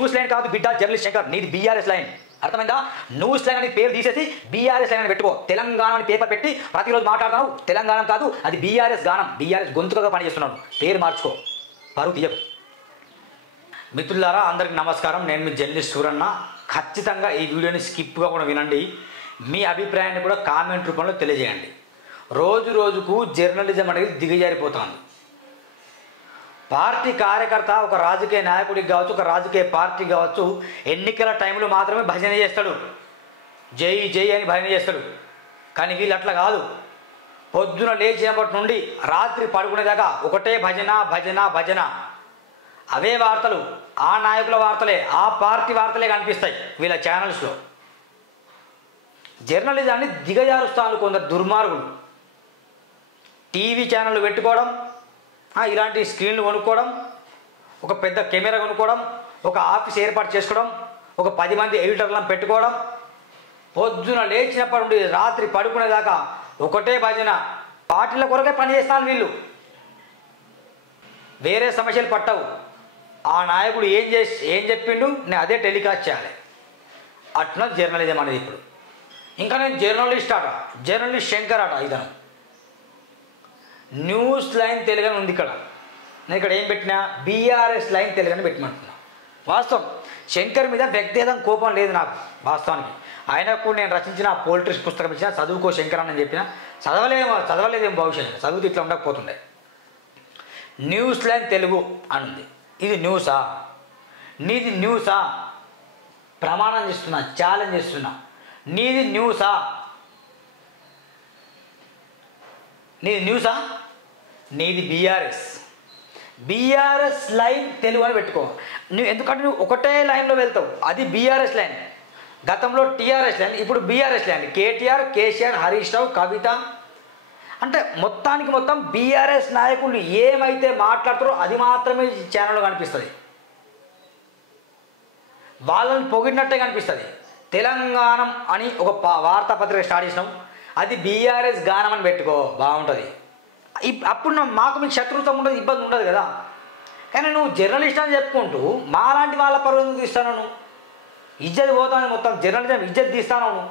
News line కాదు బిడ్డ journalist Shankar, నీది బీఆర్ఎస్ లైన్. అర్థమైందా? న్యూస్ లైన్ అని పేరు తీసేసి బీఆర్ఎస్ లైన్ అని పెట్టుకో. తెలంగాణ అని పేపర్ పెట్టి ప్రతిరోజు మాట్లాడతావు. తెలంగాణ కాదు, అది బీఆర్ఎస్ గానం, బీఆర్ఎస్ గొంతుకగా పనిచేస్తున్నాను. పేరు మార్చుకో, పరువు తీయకు. మిత్రులారా, అందరికి నమస్కారం. నేను మీ జర్నలిస్ట్ సూరన్న. ఖచ్చితంగా ఈ వీడియోని స్కిప్గా కూడా వినండి. మీ అభిప్రాయాన్ని కూడా కామెంట్ రూపంలో తెలియజేయండి. రోజు రోజుకు జర్నలిజం అనేది దిగజారిపోతుంది. పార్టీ కార్యకర్త ఒక రాజకీయ నాయకుడికి కావచ్చు, ఒక రాజకీయ పార్టీ కావచ్చు, ఎన్నికల టైంలో మాత్రమే భజన చేస్తాడు, జై జై అని భజన చేస్తాడు. కానీ వీళ్ళు అట్లా కాదు. పొద్దున లేచినప్పటి నుండి రాత్రి పడుకునేదాకా ఒకటే భజన భజన భజన. అవే వార్తలు, ఆ నాయకుల వార్తలే, ఆ పార్టీ వార్తలే కనిపిస్తాయి వీళ్ళ ఛానల్స్లో. జర్నలిజాన్ని దిగజారుస్తాను కొందరు దుర్మార్గులు. టీవీ ఛానళ్ళు పెట్టుకోవడం, ఇలాంటి స్క్రీన్లు కొనుక్కోవడం, ఒక పెద్ద కెమెరా కొనుక్కోవడం, ఒక ఆఫీస్ ఏర్పాటు చేసుకోవడం, ఒక 10 మంది ఎడిటర్లను పెట్టుకోవడం, పొద్దున లేచినప్పటి నుండి రాత్రి పడుకునేదాకా ఒకటే భజన. పార్టీల కొరకే పనిచేస్తాను వీళ్ళు. వేరే సమస్యలు పట్టవు. ఆ నాయకుడు ఏం చెప్పిండు, నేను అదే టెలికాస్ట్ చేయాలి. అట్లా జర్నలిజం అనేది. ఇప్పుడు ఇంకా నేను జర్నలిస్ట్ అట, జర్నలిస్ట్ శంకర్ అట. ఇతను న్యూస్ లైన్ తెలుగు ఉంది. ఇక్కడ నేను ఇక్కడ ఏం పెట్టినా, బీఆర్ఎస్ లైన్ తెలుగు అని పెట్టమంటున్నా. వాస్తవం, శంకర్ మీద వ్యక్తిగతం కోపం లేదు నాకు వాస్తవానికి. ఆయనకు నేను రచించిన పోలిటిక్స్ పుస్తకం ఇచ్చిన, చదువుకో శంకర్ అని చెప్పిన, చదవలేదేం భవిష్యత్తు, చదువుతూ ఇట్లా ఉండకపోతుండే. న్యూస్ లైన్ తెలుగు అని ఉంది. ఇది న్యూసా? నీది న్యూసా? ప్రమాణం చేస్తున్నా, ఛాలెంజ్ చేస్తున్నా. నీది న్యూసా? నీది న్యూసా? నీది బీఆర్ఎస్ లైన్ తెలుగు అని పెట్టుకో. ఎందుకంటే నువ్వు ఒకటే లైన్లో వెళ్తావు. అది బీఆర్ఎస్ లైన్. గతంలో టీఆర్ఎస్ లైన్, ఇప్పుడు బీఆర్ఎస్ లైన్. కేటీఆర్, కేసీఆర్, హరీష్ రావు, కవిత, అంటే మొత్తానికి మొత్తం బీఆర్ఎస్ నాయకులు ఏమైతే మాట్లాడుతారో అది మాత్రమే ఈ ఛానల్లో కనిపిస్తుంది. వాళ్ళని పొగిడినట్టే కనిపిస్తుంది. తెలంగాణ అని ఒక వార్తాపత్రిక స్టార్ట్ చేసినాం, అది బీఆర్ఎస్ గానం అని పెట్టుకో, బాగుంటుంది. అప్పుడు మాకు మీకు శత్రుత్వం ఉండదు, ఇబ్బంది ఉండదు కదా. కానీ నువ్వు జర్నలిస్ట్ అని చెప్పుకుంటూ మాలాంటి వాళ్ళ పరువు తీస్తాను. నువ్వు ఇజ్జత్ పోతాను, మొత్తం జర్నలిజం ఇజ్జత్ తీస్తాను. నువ్వు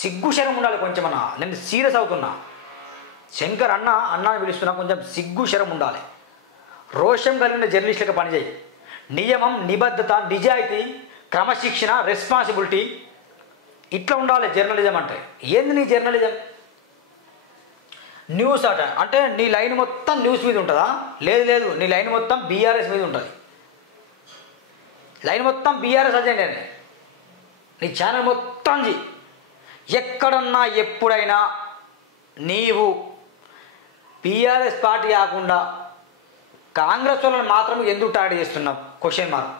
సిగ్గు శరం ఉండాలి కొంచెమన్నా. నేను సీరియస్ అవుతున్నా. శంకర్ అన్నాని పిలుస్తున్నా, కొంచెం సిగ్గు శరం ఉండాలి. రోషం కలిగిన జర్నలిస్టులకు పనిచేయి. నియమం, నిబద్ధత, నిజాయితీ, క్రమశిక్షణ, రెస్పాన్సిబిలిటీ, ఇట్లా ఉండాలి జర్నలిజం అంటే. ఏంది నీ జర్నలిజం? న్యూస్ అట అంటే నీ లైన్ మొత్తం న్యూస్ మీద ఉంటుందా? లేదు, నీ లైన్ మొత్తం బీఆర్ఎస్ మీద ఉంటుంది. లైన్ మొత్తం బీఆర్ఎస్ అజెండానే. నీ ఛానల్ మొత్తం ఎక్కడన్నా ఎప్పుడైనా నీవు బీఆర్ఎస్ పార్టీ కాకుండా కాంగ్రెస్ వాళ్ళని మాత్రం ఎందుకు టార్గెట్ చేస్తున్నావు? Question mark.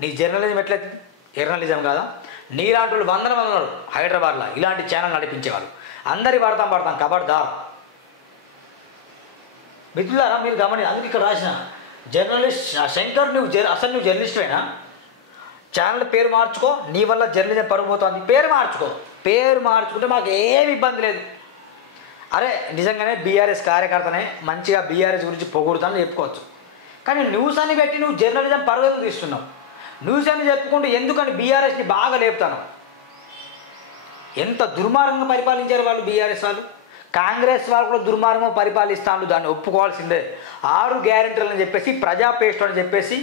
నీ జర్నలిజం ఎట్లయితే జర్నలిజం కాదా? నీలాంటి వాళ్ళు వందలు హైదరాబాద్లో ఇలాంటి ఛానల్ నడిపించేవాళ్ళు. అందరి పడతాం కబడ్దార్. మిత్రులారా, మీరు గమని, అందుకు ఇక్కడ రాసిన జర్నలిస్ట్ శంకర్, నువ్వు అసలు జర్నలిస్టువేనా? ఛానల్ పేరు మార్చుకో. నీ వల్ల జర్నలిజం పరుగు పోతుంది. పేరు మార్చుకుంటే మాకు ఏమి ఇబ్బంది లేదు. అరే నిజంగానే బీఆర్ఎస్ కార్యకర్తనే, మంచిగా బీఆర్ఎస్ గురించి పొగుడుతానని చెప్పుకోవచ్చు. కానీ న్యూస్ అని పెట్టి నువ్వు జర్నలిజం పరుగు తీస్తున్నావు. న్యూస్ అని చెప్పుకుంటూ ఎందుకని బీఆర్ఎస్ని బాగా లేపుతాను. ఎంత దుర్మార్గంగా పరిపాలించారు వాళ్ళు బీఆర్ఎస్ వాళ్ళు. కాంగ్రెస్ వాళ్ళు కూడా దుర్మార్గంగా పరిపాలిస్తాను, దాన్ని ఒప్పుకోవాల్సిందే. 6 గ్యారెంటీలను చెప్పేసి, ప్రజా పేస్ట్ అని చెప్పేసి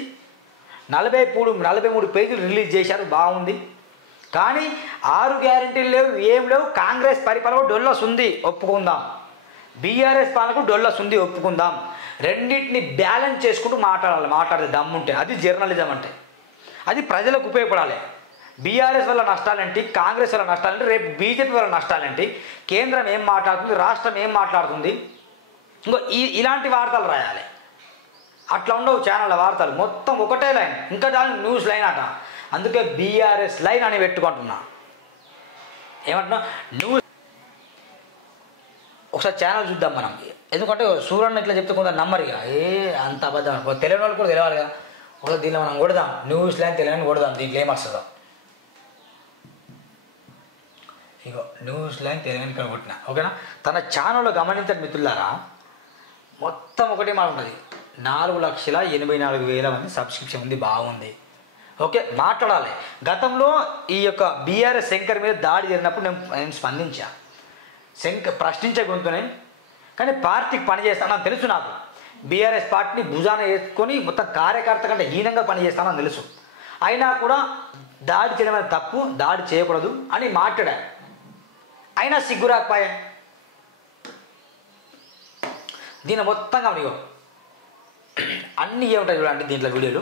43 పేజీలు రిలీజ్ చేశారు, బాగుంది. కానీ 6 గ్యారెంటీలు లేవు, ఏం లేవు. కాంగ్రెస్ పరిపాలన డొల్లస్ ఉంది, ఒప్పుకుందాం. బీఆర్ఎస్ పాలనకు డొల్లస్ ఉంది, ఒప్పుకుందాం. రెండింటిని బ్యాలెన్స్ చేసుకుంటూ మాట్లాడే దమ్ముంటే అది జర్నలిజం అంటే. అది ప్రజలకు ఉపయోగపడాలి. బీఆర్ఎస్ వల్ల నష్టాలేంటి, కాంగ్రెస్ వల్ల నష్టాలేంటి, రేపు బీజేపీ వల్ల నష్టాలేంటి, కేంద్రం ఏం మాట్లాడుతుంది, రాష్ట్రం ఏం మాట్లాడుతుంది, ఇలాంటి వార్తలు రాయాలి. అట్లా ఉండవు ఛానళ్ళ వార్తలు. మొత్తం ఒకటే లైన్, ఇంకా దాని న్యూస్ లైన్ అట. అందుకే బీఆర్ఎస్ లైన్ అని పెట్టుకుంటున్నా. ఏమంటున్నా? న్యూస్ ఒకసారి ఛానల్ చూద్దాం మనం. ఎందుకంటే సూర్యన్న ఇట్లా చెప్తే కొంత నమ్మరు. ఇక అంత అబద్ధం తెలియని వాళ్ళు కూడా తెలియాలి కదా. ఒకసారి దీన్ని మనం కొడదాం, న్యూస్ లైన్ తెలియని కొడదాం. దీంట్లో ఏమొస్తుందో ఇగో న్యూస్ లైన్ తెలియని ఇక్కడ కొట్టిన, ఓకేనా. తన ఛానల్లో గమనించండి మిత్రులారా, మొత్తం ఒకటే మాట ఉంటుంది. 4,84,000 మంది సబ్స్క్రిప్షన్ ఉంది, బాగుంది. ఓకే, మాట్లాడాలి. గతంలో ఈ యొక్క బీఆర్ఎస్ శంకర్ మీద దాడి జరిగినప్పుడు నేను స్పందించా. ప్రశ్నించే గొంతునే, కానీ పార్టీకి పనిచేస్తానని తెలుసు. నాకు బీఆర్ఎస్ పార్టీని భుజాన వేసుకొని మొత్తం కార్యకర్త కంటే హీనంగా పనిచేస్తానని తెలుసు. అయినా కూడా దాడి చేయడం అనేది తప్పు, దాడి చేయకూడదు అని మాట్లాడా. అయినా సిగ్గురాకపోయా. దీని మొత్తంగా నీకు అన్నీ ఏముంటాయి చూడండి దీంట్లో వీడియోలు.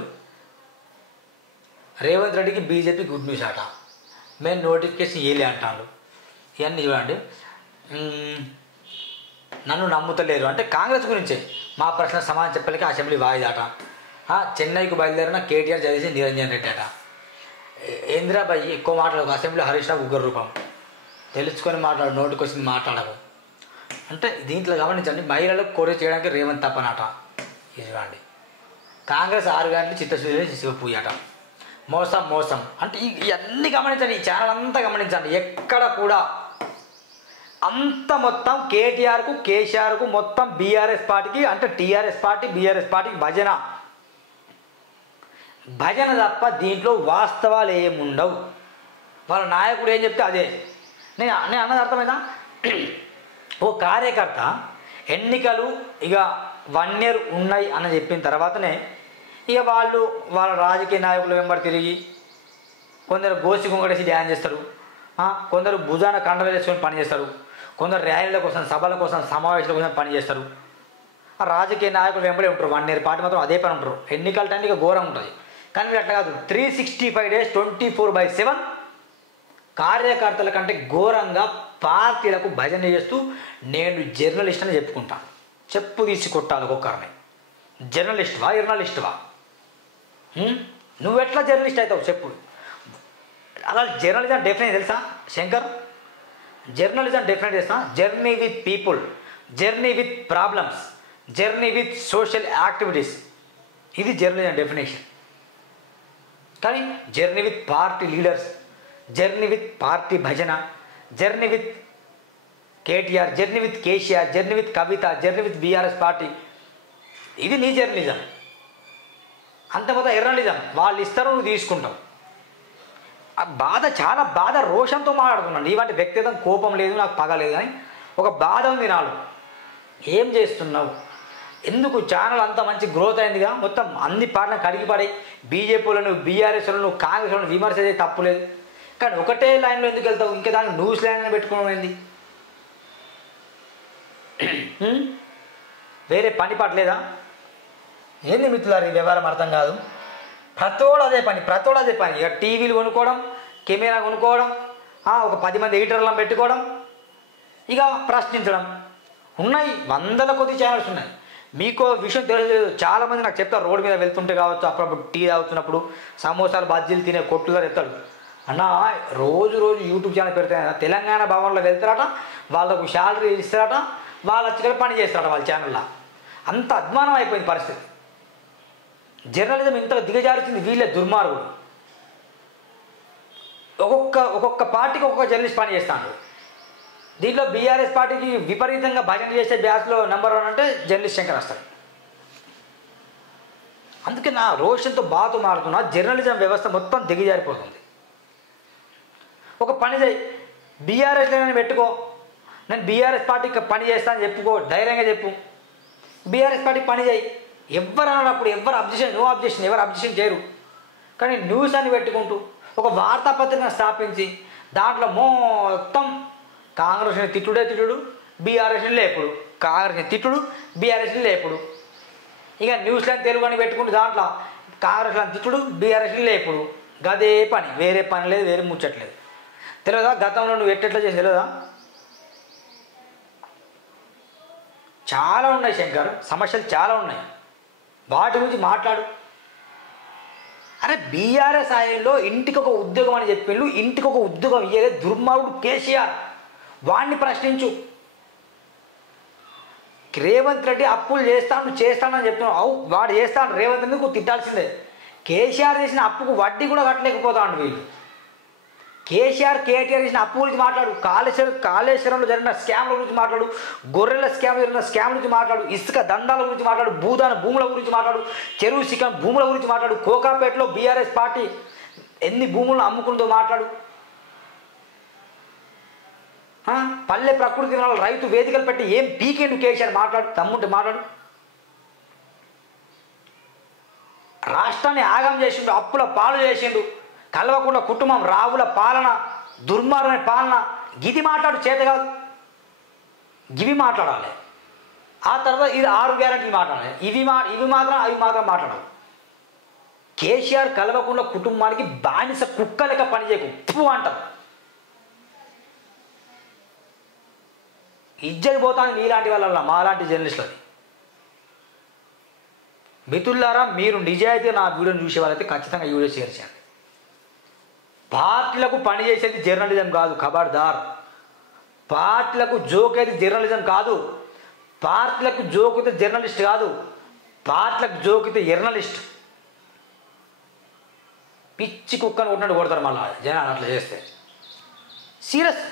రేవంత్ రెడ్డికి బీజేపీ గుడ్ న్యూస్ అట, మేము నోటిఫికేషన్ ఇవ్వలే అంటాను. ఇవన్నీ చూడండి. నన్ను నమ్ముతలేరు అంటే కాంగ్రెస్ గురించే. మా ప్రశ్న సమాధానం చెప్పలేక అసెంబ్లీ వాయిదాట. చెన్నైకి బయలుదేరిన కేటీఆర్ చదివేసి నిరంజన్ రెడ్డి అట. ఇందిరాబాయి ఎక్కువ మాట్లాడకు, అసెంబ్లీ హరీష్ రావు ఉగ్ర రూపం, తెలుసుకొని మాట్లాడు, నోటికి వచ్చింది మాట్లాడకు అంటే. దీంట్లో గమనించండి, మహిళలకు కోరి చేయడానికి రేవంత్ తప్పనట. ఇది చూడండి. కాంగ్రెస్ 6 గంటలు చిత్తశుద్ధి శివపూయట. మోసం అంటే ఇవన్నీ గమనించండి. ఈ ఛానల్ అంతా గమనించండి. ఎక్కడ కూడా అంత మొత్తం కేటీఆర్కు కేసీఆర్కు మొత్తం బీఆర్ఎస్ పార్టీకి అంటే టీఆర్ఎస్ పార్టీ బీఆర్ఎస్ పార్టీకి భజన తప్ప దీంట్లో వాస్తవాలు ఏముండవు. వాళ్ళ నాయకుడు ఏం చెప్తే అదే. నేను అన్నది అర్థమైందా? ఓ కార్యకర్త ఎన్నికలు ఇక 1 year ఉన్నాయి అని చెప్పిన తర్వాతనే ఇక వాళ్ళ రాజకీయ నాయకులు వెంబడి తిరిగి కొందరు గోసి గుంగడేసి డ్యాన్స్ చేస్తారు, కొందరు భుజాన కండలు వేసుకొని పనిచేస్తారు, కొందరు ర్యాలీల కోసం సభల కోసం సమావేశాల కోసం పనిచేస్తారు. ఆ రాజకీయ నాయకులు వెంబడి ఉంటారు. 1 year పాటు మాత్రం అదే పని ఉంటారు. ఎన్నికల టైంకి ఇక ఘోరం ఉంటుంది. కానీ అట్లా కాదు, 365 days 24/7 కార్యకర్తల కంటే ఘోరంగా పార్టీలకు భజన చేస్తూ నేను జర్నలిస్ట్ అని చెప్పుకుంటాను. చెప్పు తీసి కొట్టాలి ఒక్కొక్కరిని. జర్నలిస్ట్వా జర్నలిస్ట్వా? నువ్వెట్లా జర్నలిస్ట్ అవుతావు చెప్పు. అలా జర్నలిజం డెఫినెట్ తెలుసా శంకర్? జర్నలిజం డెఫినెట్ చేస్తా. Journey with people, journey with problems, journey with social activities, ఇది జర్నలిజం డెఫినేషన్. కానీ journey with party leaders, journey with party భజన, journey with KTR, journey with KCR, journey with Kavitha, journey with BRS party, ఇది నీ journalism. అంత మొత్తం ఎర్నలిజం. వాళ్ళు ఇస్తారు, నువ్వు తీసుకుంటావు. ఆ బాధ, చాలా బాధ, రోషంతో మాట్లాడుతున్నాను. నీ వంటి వ్యక్తిగతం కోపం లేదు, నాకు పగ లేదు, కానీ ఒక బాధ ఉంది నాలో. ఏం చేస్తున్నావు? ఎందుకు ఛానల్ అంత మంచి గ్రోత్ అయిందిగా, మొత్తం అన్ని పాటలను కడిగిపడి బీజేపీలను బీఆర్ఎస్లను కాంగ్రెస్లను విమర్శ చేసి తప్పులేదు. కానీ ఒకటే లైన్లో ఎందుకు వెళ్తావు? ఇంకా దానికి న్యూస్ లైన్ పెట్టుకోవడం ఏంది? వేరే పని పట్టలేదా? ఏంది మిత్రులారు ఈ వ్యవహారం అర్థం కాదు. ప్రతోడు అదే పని. ఇక టీవీలు కొనుక్కోవడం, కెమెరా కొనుక్కోవడం, ఒక 10 మంది ఎడిటర్లను పెట్టుకోవడం, ఇక ప్రశ్నించడం. ఉన్నాయి, 100 కొద్ది ఛానల్స్ ఉన్నాయి. మీకు విషయం తెలియదు. చాలామంది నాకు చెప్తారు, రోడ్డు మీద వెళ్తుంటే కావచ్చు, అప్పుడప్పుడు టీ తాగుతున్నప్పుడు సమోసాలు బజ్జీలు తినే కొట్టుగా చెప్తాడు, అన్న రోజు యూట్యూబ్ ఛానల్ పెడతాయి, తెలంగాణ భవన్లో వెళ్తారట, వాళ్ళకు శాలరీ ఇస్తారట, వాళ్ళు వచ్చి పని చేస్తారట వాళ్ళ ఛానల్లో. అంత అధ్వానం అయిపోయింది పరిస్థితి. జర్నలిజం ఇంత దిగజారుతుంది. వీళ్ళే దుర్మార్గుడు. ఒక్కొక్క పార్టీకి ఒక్కొక్క జర్నలిస్ట్ పని చేస్తాడు. దీంట్లో బీఆర్ఎస్ పార్టీకి విపరీతంగా భజన చేసే బ్యాచ్లో నెంబర్ 1 అంటే జర్నలిస్ట్ శంకర్ వస్తాడు. అందుకే నా రోషన్తో బాతో మారుతున్నా. జర్నలిజం వ్యవస్థ మొత్తం దిగజారిపోతుంది. ఒక పని చేయి, బీఆర్ఎస్లో నేను పెట్టుకో, నేను బీఆర్ఎస్ పార్టీకి పని చేస్తానని చెప్పుకో, ధైర్యంగా చెప్పు. బీఆర్ఎస్ పార్టీ పని చేయి. ఎవరు అన్నప్పుడు ఎవరు అబ్జెక్షన్, నో అబ్జెక్షన్, ఎవరు అబ్జెక్షన్ చేయరు. కానీ న్యూస్ అని పెట్టుకుంటూ ఒక వార్తాపత్రికను స్థాపించి దాంట్లో మొత్తం కాంగ్రెస్ని తిట్టుడు, బీఆర్ఎస్ని లేపుడు, కాంగ్రెస్ని తిట్టుడు, బీఆర్ఎస్ని లేపుడు. ఇక న్యూస్ లైన్ తెలుగు అని పెట్టుకుంటూ దాంట్లో కాంగ్రెస్లో తిట్టుడు, బీఆర్ఎస్ని లేపుడు. గదే పని, వేరే పని లేదు, వేరే ముచ్చట్లేదు. తెలియదా గతంలో నువ్వు ఎట్లా చేసి తెలియదా? చాలా ఉన్నాయి శంకర్, సమస్యలు చాలా ఉన్నాయి. వాటి గురించి మాట్లాడు. అరే బీఆర్ఎస్ ఆయనలో ఇంటికి ఒక ఉద్యోగం అని చెప్పిండు, ఇంటికి ఒక ఉద్యోగం ఇయ్యలే దుర్మార్గుడు కేసీఆర్. వాడిని ప్రశ్నించు. రేవంత్ రెడ్డి అప్పులు చేస్తానని చెప్తున్నావు, వాడు చేస్తాడు. రేవంత్ రెడ్డికి తిట్టాల్సిందే. కేసీఆర్ చేసిన అప్పుకు వడ్డీ కూడా కట్టలేకపోతాడు వీళ్ళు. కేసీఆర్ కేటీఆర్ చేసిన అప్పు గురించి మాట్లాడు, కాళేశ్వరంలో జరిగిన స్కామ్ల గురించి మాట్లాడు, గొర్రెల స్కామ్ జరిగిన స్కామ్ గురించి మాట్లాడు, ఇసుక దందాల గురించి మాట్లాడు, భూదాన భూముల గురించి మాట్లాడు, చెరువు శిఖం భూముల గురించి మాట్లాడు, కోకాపేటలో బీఆర్ఎస్ పార్టీ ఎన్ని భూములను అమ్ముకుందో మాట్లాడు. పల్లె ప్రకృతి వల్ల రైతు వేదికలు పెట్టి ఏం పీకేండు కేసీఆర్ మాట్లాడు, తమ్ముంటే మాట్లాడు. రాష్ట్రాన్ని ఆగం చేసిండు, అప్పుల పాలు చేసిండు, కల్వకుంట్ల కుటుంబం రావుల పాలన, దుర్మార్గమైన పాలన. గిది మాట్లాడు, చేత కాదు, గివి మాట్లాడాలి. ఆ తర్వాత ఇది 6 గ్యారెంటీలు మాట్లాడాలి. ఇవి మాత్రం అవి మాత్రం మాట్లాడాలి. కేసీఆర్ కల్వకుంట్ల కుటుంబానికి బానిస కుక్క లెక్క పనిచేయకు ఉప్పు అంటారు. ఇజ్జతి పోతాను మీలాంటి వాళ్ళ, మాలాంటి జర్నలిస్టులది. మిత్రులారా, మీరు నిజాయితీ నా వీడియోని చూసే వాళ్ళైతే ఖచ్చితంగా ఈ వీడియో షేర్ చేయండి. పార్టీలకు పనిచేసేది జర్నలిజం కాదు, ఖబర్దార్. పార్టీలకు జోకేది జర్నలిజం కాదు, పార్టీలకు జోకితే జర్నలిస్ట్ కాదు, పార్టీలకు జోకితే జర్నలిస్ట్. పిచ్చి కుక్కను కొట్టినట్టు కొడతారు మళ్ళీ జనాలు అట్లా చేస్తే. సీరియస్.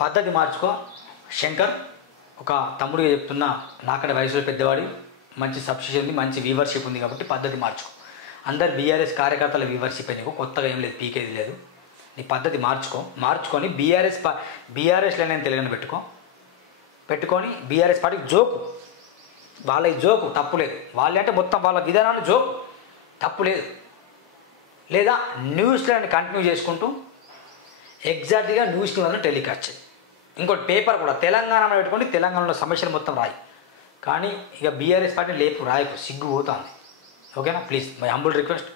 పద్ధతి మార్చుకో శంకర్. ఒక తమ్ముడిగా చెప్తున్నా, నాకన్నా వయసులో పెద్దవాడి, మంచి సబ్స్క్రిప్షన్ ఉంది, మంచి వ్యూవర్షిప్ ఉంది కాబట్టి పద్ధతి మార్చుకో. అందరు బీఆర్ఎస్ కార్యకర్తల వ్యూవర్షిప్ నీకు కొత్తగా ఏం లేదు, పీకేది లేదు. నీ పద్ధతి మార్చుకొని బీఆర్ఎస్లో నేను తెలుగుని పెట్టుకొని బీఆర్ఎస్ పార్టీకి జోకు, వాళ్ళ జోకు తప్పులేదు. వాళ్ళే అంటే మొత్తం వాళ్ళ విధానాలు జోకు తప్పులేదు. లేదా న్యూస్లో కంటిన్యూ చేసుకుంటూ ఎగ్జాక్ట్గా న్యూస్ని మాత్రం టెలికాస్ట్ చేయి. ఇంకోటి పేపర్ కూడా తెలంగాణలో పెట్టుకొని తెలంగాణలో సమస్యలు మొత్తం రాయి. కానీ ఇక బీఆర్ఎస్ పార్టీని లేపు రాయకు, సిగ్గు పోతుంది. ఓకేనా? Please my humble request.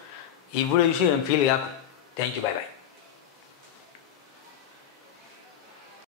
ఈ వీడియో చూసి ఏం ఫీల్ కాకు. Thank you, by by.